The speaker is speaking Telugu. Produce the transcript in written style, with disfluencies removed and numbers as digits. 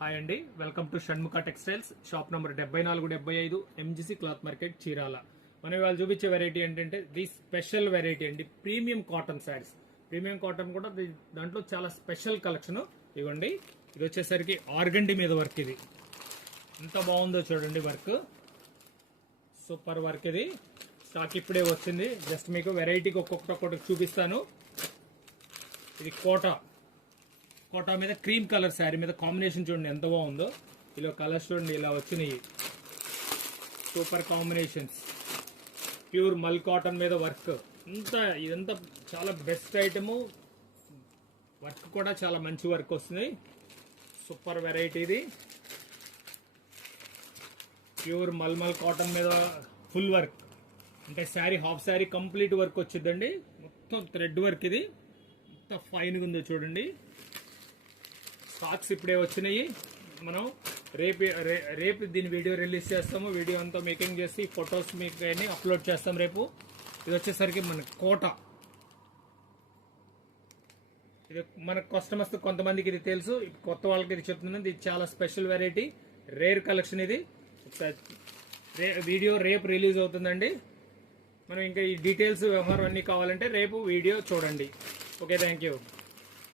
హాయ్ అండి, welcome to Shanmukha textiles. Shop number 7475 MGC cloth market Chirala. మనం ఇవాళ చూపించే వెరైటీ ఏంటంటే ది స్పెషల్ వెరైటీ అండి, premium cotton saris. Premium cotton కూడా దాంట్లో చాలా స్పెషల్ కలెక్షన్. ఇవ్వండి, ఇది వచ్చేసరికి ఆర్గండి మీద వర్క్. ఇది ఎంత బాగుందో చూడండి, వర్క్ సూపర్ వర్క్. ఇది స్టాక్ ఇప్పుడే వచ్చింది. జస్ట్ మీకు వెరైటీకి ఒక్కొక్కటి చూపిస్తాను. ఇది కోటా మీద క్రీమ్ కలర్ శారీ మీద కాంబినేషన్ చూడండి ఎంత బాగుందో. ఇలా కలర్స్ చూడండి, ఇలా వచ్చినాయి సూపర్ కాంబినేషన్స్. ప్యూర్ మల్ కాటన్ మీద వర్క్. ఇదంతా చాలా బెస్ట్ ఐటము. వర్క్ కూడా చాలా మంచి వర్క్ వస్తుంది. సూపర్ వెరైటీ ఇది. ప్యూర్ మల్మల్ కాటన్ మీద ఫుల్ వర్క్, అంటే sari half sari complete work వచ్చిందండి. మొత్తం థ్రెడ్ వర్క్. ఇది ఎంత ఫైన్గా ఉందో చూడండి. స్టాక్స్ ఇప్పుడే వచ్చినాయి. మనం రేపు దీని వీడియో రిలీజ్ చేస్తాము. వీడియో అంతా మేకింగ్ చేసి ఫొటోస్ మీకు అన్ని అప్లోడ్ చేస్తాం రేపు. ఇది వచ్చేసరికి మన ఇది మన కస్టమర్స్ కొంతమందికి ఇది తెలుసు, కొత్త వాళ్ళకి ఇది చెప్తున్నాను. ఇది చాలా స్పెషల్ వెరైటీ, రేర్ కలెక్షన్. ఇది వీడియో రేపు రిలీజ్ అవుతుందండి. మనం ఇంకా ఈ డీటెయిల్స్ వ్యవహారం అన్ని కావాలంటే రేపు వీడియో చూడండి. Okay, thank you.